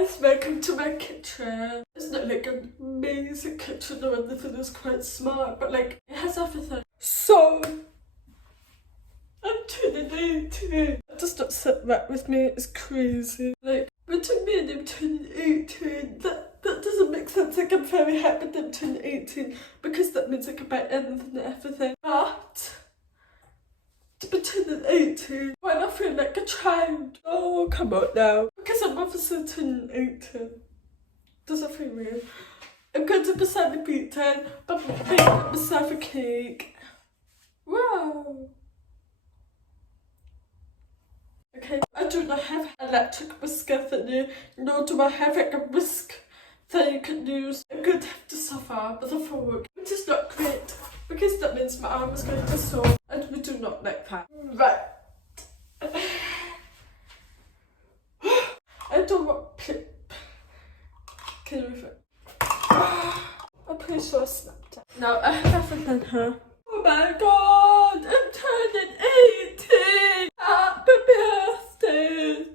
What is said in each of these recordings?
guys, welcome to my kitchen. It's not like an amazing kitchen or anything, it's quite smart, but like it has everything. So I'm turning 18. That does not sit right with me, it's crazy. Like between me and him turning 18, that doesn't make sense. Like I'm very happy that I'm turning 18 because that means I can buy anything and everything. But to be turning 18 when I feel like a child. Oh, come on now. Because I'm obviously turning 18. Does it feel weird? I'm going to be celebrating by baking myself a cake. Wow. Okay, I do not have an electric whisker thingy, nor do I have like a whisk that you can use. I'm going to have to suffer with a fork, which is not great because that means my arm is going to be sore, and we do not like that. Right. I don't want pip. Can you move it? I'm pretty sure I snapped it. Now I have everything here. Oh my god, I'm turning 18! Happy birthday!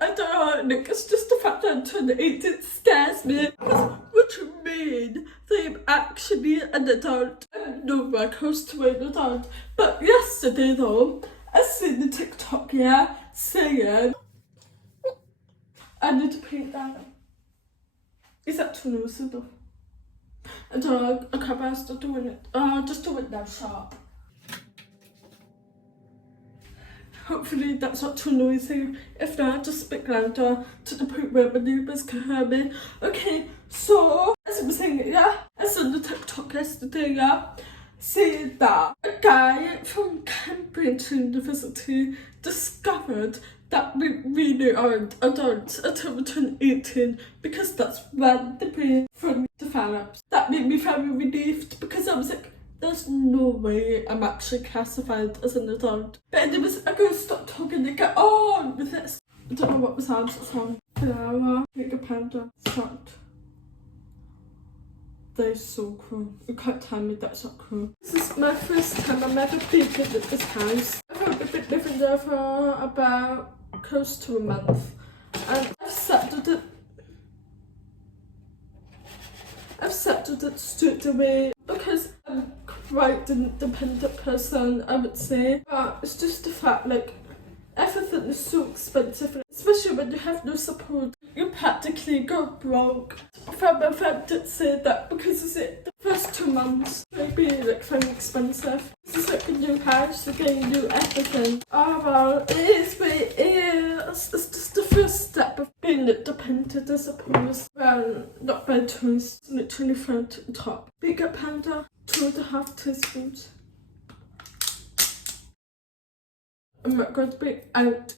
I don't know, Nick, it's just the fact that I'm turning 18 scares me. Because what do you mean? That I'm actually an adult. I'm nowhere close to an adult. But yesterday though, I seen the TikTok, yeah, saying I need to paint that. Is that too noisy though? I don't know, I can't best start doing it. Just do it now, sharp. Hopefully that's not too noisy. If not, just speak louder to the point where my neighbours can hear me. Okay, so as I was saying, yeah, I saw the TikTok yesterday, yeah, saying that a guy from Cambridge University discovered that we really aren't adults until we turn 18 because that's when the brain fully develops. That made me very relieved because I was like, there's no way I'm actually classified as an adult. But anyways, I'm gonna stop talking and get on with this. I don't know what was that song. Flower, make a panda, shot. That is so cool. You can't tell me that's not cool. This is my first time I'm ever baking at this house. I've been living there for about close to a month. And I've settled it straight away because I'm quite an independent person, I would say. But it's just the fact, like, everything is so expensive, especially when you have no support. You practically go broke. My friend did say that because it's the first 2 months may be like very expensive. This is like a new house, again, new everything. Oh well, it is what it is. It's just the first step of being independent, I suppose. Well, not by choice, it's literally thrown to the top. Big up panda, 2.5 teaspoons. I'm not going to be out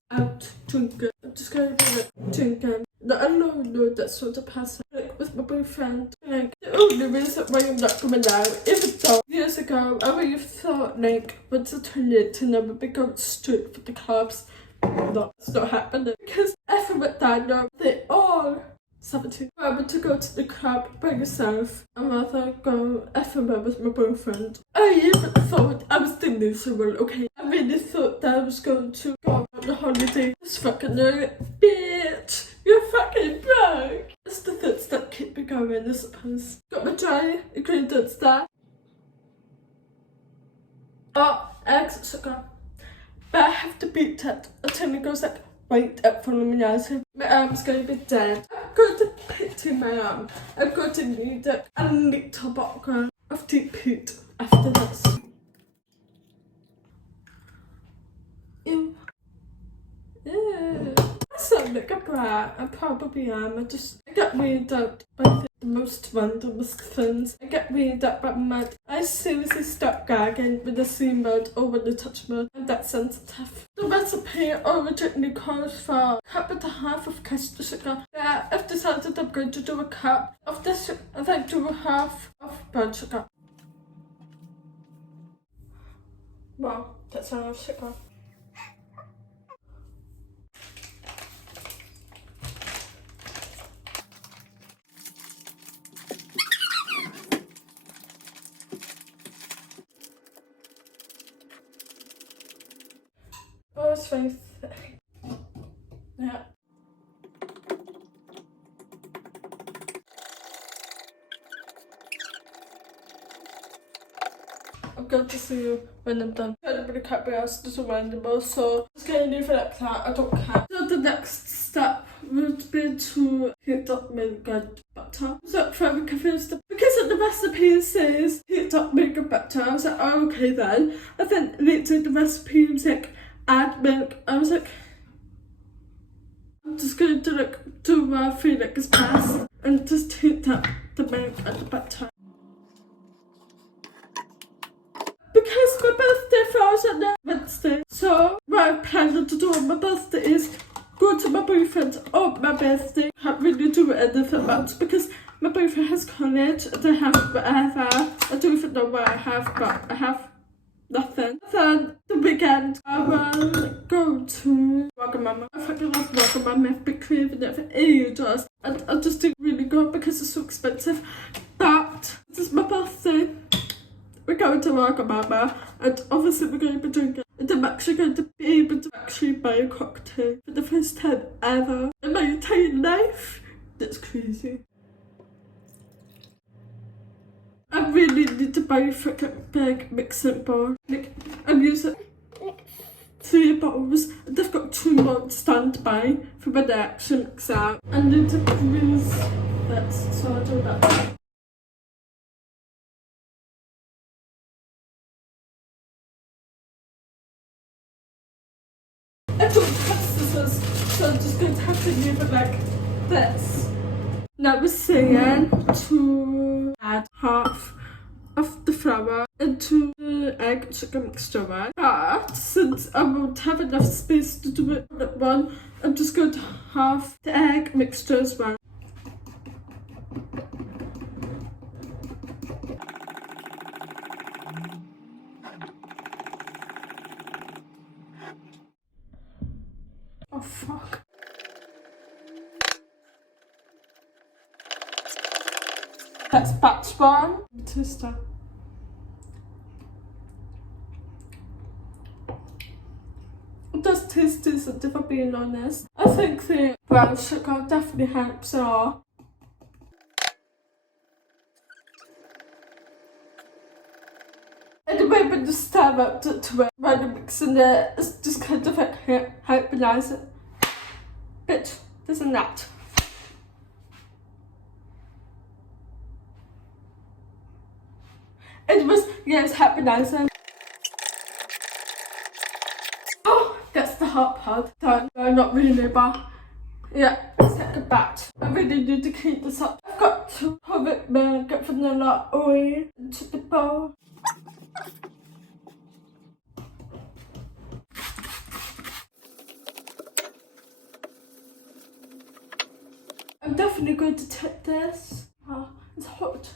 drinking. I'm just going to be like drinking. No, that's not a pass. Like with my boyfriend. Like the only reason why I'm not coming out, even though years ago I would have thought like once I turn 18 I would be going straight for the clubs. No, it's not happening. Because everyone that I know, they all 17. I went to go to the club by yourself. I'd rather go everywhere with my boyfriend. I even thought I was delusional, okay? I really thought that I was going to go on a holiday. This fucking bitch! You're fucking broke! It's the things that keep me going, I suppose. Got my dry ingredients there. Oh, eggs, sugar. But I have to beat it until it goes like right up from me now. So my arm's going to be dead. I'm going to pity my arm. I'm going to need a little bottle of deep heat after this. Ew. Yeah. I sound like a brat. I probably am. I get weird out by the most randomest things. I get weird out by mud. I seriously stop gagging when I see mud or when I touch mud. I'm that sensitive. The recipe originally calls for a cup and a half of caster sugar. Yeah, I've decided I'm going to do a cup of this and then do a half of brown sugar. Wow, that's a lot of sugar. Oh, it's very thick. Yeah. going to see you when I'm done. Everybody can't be asked to surrendable, so just getting you for like that, I don't care. So the next step would be to heat up milk and butter. So very confused because the recipe says heat up milk and butter. I was like, oh, okay then. And then later the recipe was like add milk. I was like, I'm just going to like do what I feel like is best and just heat up the milk and the butter. Because my birthday falls on a Wednesday, so what I'm planning to do on my birthday is go to my boyfriend on my birthday. Can't really do anything much because my boyfriend has college and I have whatever. I don't even know what I have, but I have nothing. Then the weekend I will go to Wagamama. I fucking love Wagamama. I've been craving it for ages and I just do really good because it's so expensive. But this is my birthday. We're going to Wagamama and obviously we're going to be drinking. And I'm actually going to be able to actually buy a cocktail for the first time ever in my entire life. That's crazy. I really need to buy a freaking big mixing bowl. Like, I'm using 3 bottles and I've got 2 more on standby for my next mixer. I need to use this, so I'll do that. I don't have scissors, so I'm just going to have to leave it like this. Now we're saying to add half of the flour into the egg and sugar mixture, right? But since I won't have enough space to do it all at once, I'm just going to have the egg mixture as well. Oh fuck. That's batch 1. Twister. It does taste decent if I'm being honest. I think the brown sugar definitely helps a lot. Anyway, when you stir up to it, when you're mixing it, it's just kind of like hyperize it. Bitch, this and that. It was, yeah, it's hypnotizing. Oh, that's the hot part. Done. No, not really, but yeah, second batch. I really need to keep this up. I've got to pour it milk, get vanilla oil into the bowl. I'm definitely going to tip this. Oh, it's hot.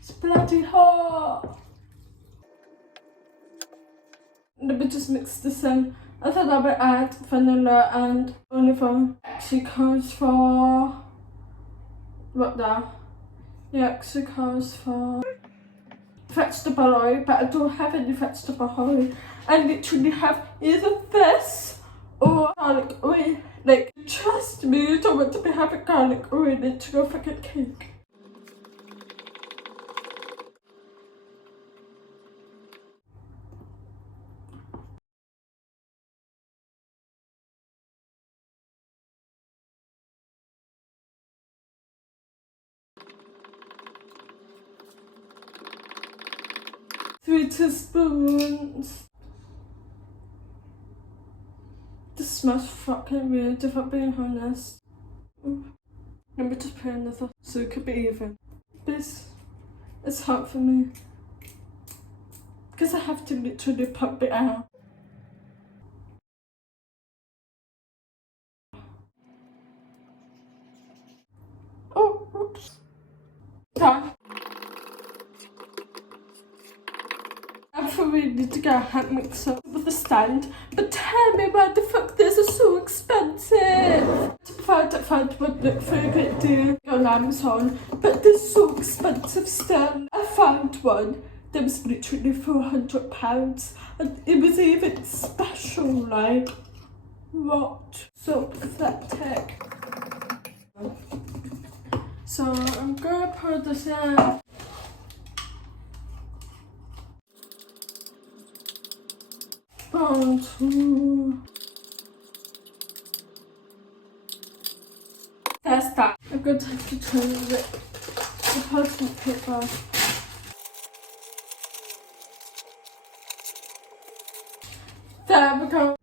It's bloody hot. Let me just mix this in. I thought I would add vanilla and olive oil. Actually calls for what now? Yeah, actually calls for vegetable oil, but I don't have any vegetable oil. I literally have either this or garlic oil. Like, trust me, you don't want to be having garlic oil into your fucking cake. Three teaspoons. This smells fucking weird if I'm being honest. Let me just put another so it could be even. This is hard for me because I have to literally pump it out. Oh, oops. Done. I really need to get a hand mixer with a stand, but tell me why the fuck this is so expensive. I found one look for a great deal on Amazon, but they're so expensive still. I found one that was literally £400 and it was even special, like, what? So pathetic. So I'm gonna pour this in. There's that. I'm going to have to turn the parchment paper. There we go.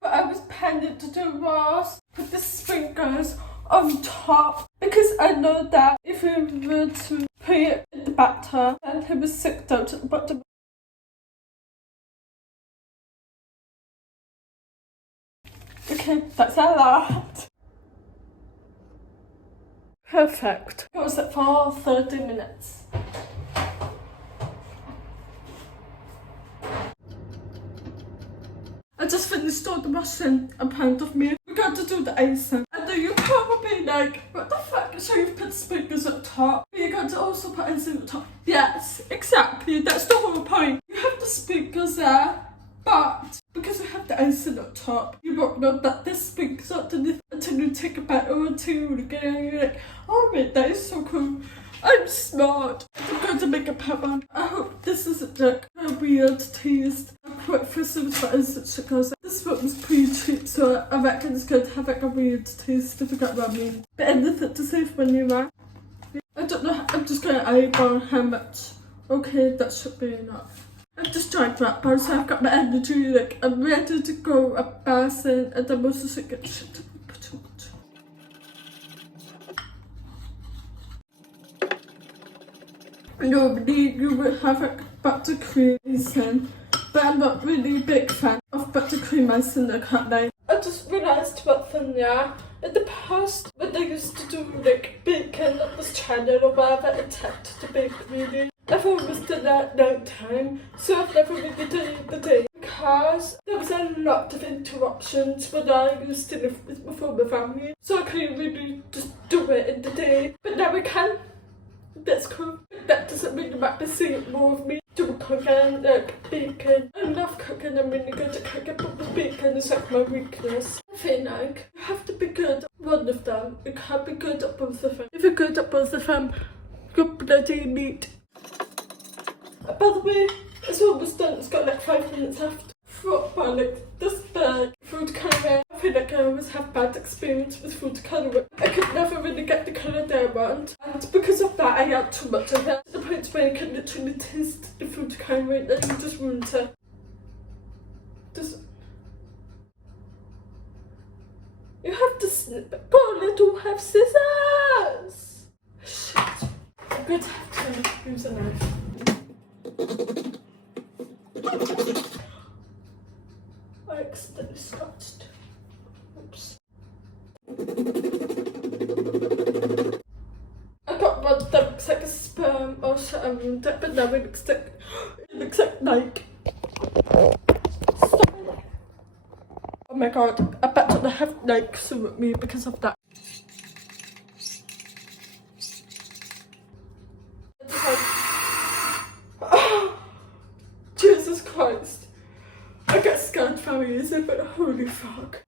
What I was planning to do was put the sprinkles on top, because I know that if we were to put it in the batter, then it was sick down to the bottom. Okay, that's a lot. Perfect. It was it for 30 minutes. I just finished all the washing in front of me. We got to do the icing. And then you're probably like, what the fuck? So you've put sprinkles at the top, but you got to also put icing at the top. Yes, exactly. That's the whole point. You have the sprinkles there, but because you have the icing at the top, you won't know that this sprinkles underneath until you take a bite or two again. You're like, oh wait, that is so cool. I'm smart. I'm going to make a pepper. I hope this isn't like a weird taste. I'm quite frustrated for instance because this one was pretty cheap, so I reckon it's going to have like a weird taste if you get what I mean. But anything to say for you, right? I don't know, I'm just going to eyeball how much. Okay, that should be enough. I've just tried that bar, so I've got my energy, like I'm ready to go a basin, and I'm also sick of shit too much. Normally you would have like buttercream icing, but I'm not really a big fan of buttercream icing, I can't lie. I just realised what thing, yeah. In the past, when they used to do like baking on this channel or whatever, it tended to bake really. I've always done that at night time, so I've never really done it in the day because there was a lot of interruptions when I used to live with my former family, so I couldn't really just do it in the day. But now I can. That's cool. But that doesn't mean I'm not seeing more of me doing cooking, like baking. I love cooking, I'm really good at cooking, but baking is like my weakness. I feel like you have to be good at one of them. You can't be good at both of them. If you're good at both of them, you're bloody neat. By the way, it's almost done. It's got like 5 minutes left. Proper, like this bag food colouring. I feel like I always have bad experience with food colouring. I could never really get the colour that I want, and because of that I add too much of it to the point where I can literally taste the food colouring and it just ruins it. You have to snip it, but I don't have scissors. Shit. I'm going to have to use a knife. I accidentally scratched. Oops. I got one that looks like a sperm or shit, I ruined it, but now it looks like Nike. Stop it. Oh my god, I bet I have Nike soon with me because of that. Jesus Christ. I get scared very easy, but holy fuck.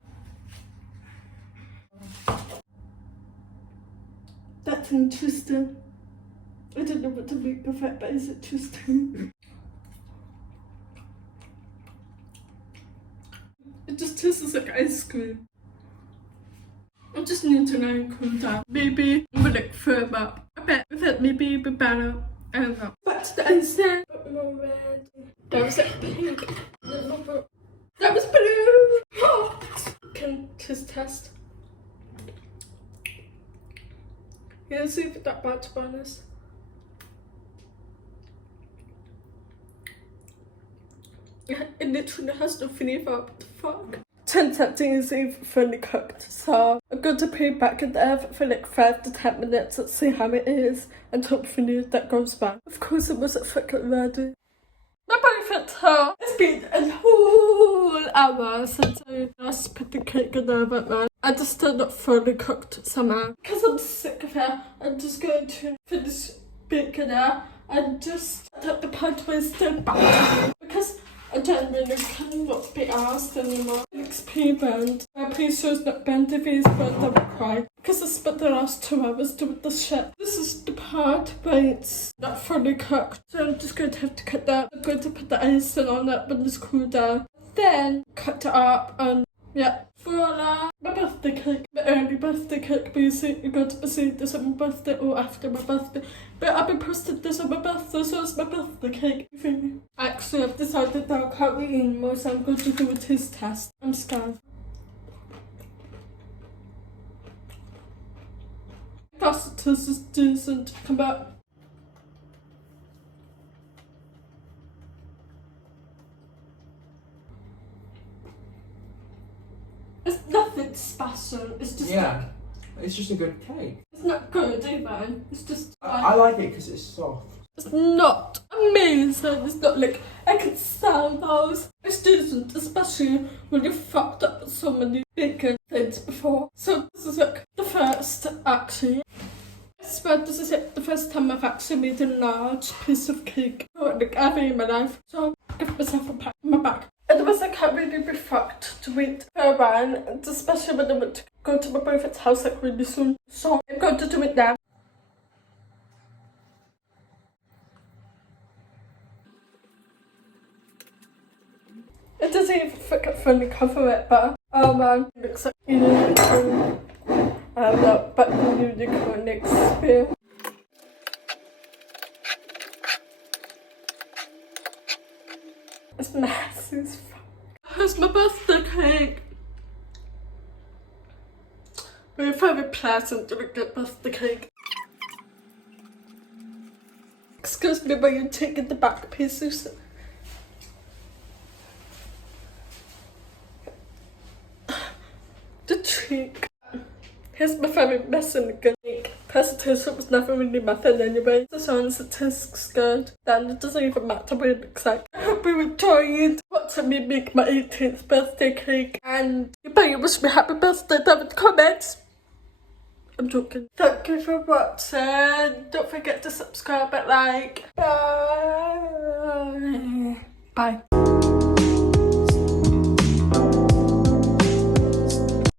That's interesting. I don't know what to make of it, but it's interesting. It just tastes like ice cream. I just need to now cool down. Maybe I'm gonna firm up a bit with it, maybe it'll be better. I don't know. Back to the icing. More red. That was like pink. That was blue. Oh. Can just test. Yeah, see if it's that bad to be honest. It literally has no flavour. What the fuck? Turns out things ain't fully cooked, so I'm going to put it back in the oven for like 5 to 10 minutes and see how it is, and hopefully that goes back. Of course it wasn't fucking ready. My boyfriend told it's been a whole hour since I last put the cake in the oven, man. I just still not fully cooked somehow. Because I'm sick of it, I'm just going to finish baking it and just at the point where it's still back. Because I genuinely cannot be asked anymore. Experiment. I'm pretty sure it's not bent if it's bent, I would cry. Because I spent the last 2 hours doing this shit. This is the part where it's not fully cooked. So I'm just going to have to cut that. I'm going to put the icing on it when it's cooled down. Then cut it up and Yeah. Voila! My birthday cake, my early birthday cake, basically got to see this on my birthday or after my birthday. But I've been posting this on my birthday, so it's my birthday cake. Actually, I've decided that I can't eat anymore, so I'm going to do a taste test. I'm scared. Pasta taste is decent. Come back. It's nothing special. It's just Yeah, it's just a good cake. it's not good even. It's just I like it because it's soft. it's not amazing. It's not like I can sell those. It's decent, especially when you've fucked up with so many bacon things before. So this is like the first actually. I swear this is like the first time I've actually made a large piece of cake. Like ever in my life. So I'll give myself a pat on my back. Otherwise I can't really be fucked to wait for a while, and especially when I want to go to my boyfriend's house like really soon. So I'm going to do it now. It doesn't even fucking fully cover it, but oh man, it looks like a unicorn. But the unicorn next spear. It's messy as fuck. Here's my birthday cake. We're very pleasant to get birthday cake. Excuse me, but you're taking the back pieces. The trick. Here's my favourite messing cake. Presentation was never really my thing anyway. As long as it tastes good, then it doesn't even matter what it looks like. I hope you enjoyed watching me make my 18th birthday cake. And you better wish me happy birthday down in the comments. I'm joking. Thank you for watching. Don't forget to subscribe and like. Bye. Bye.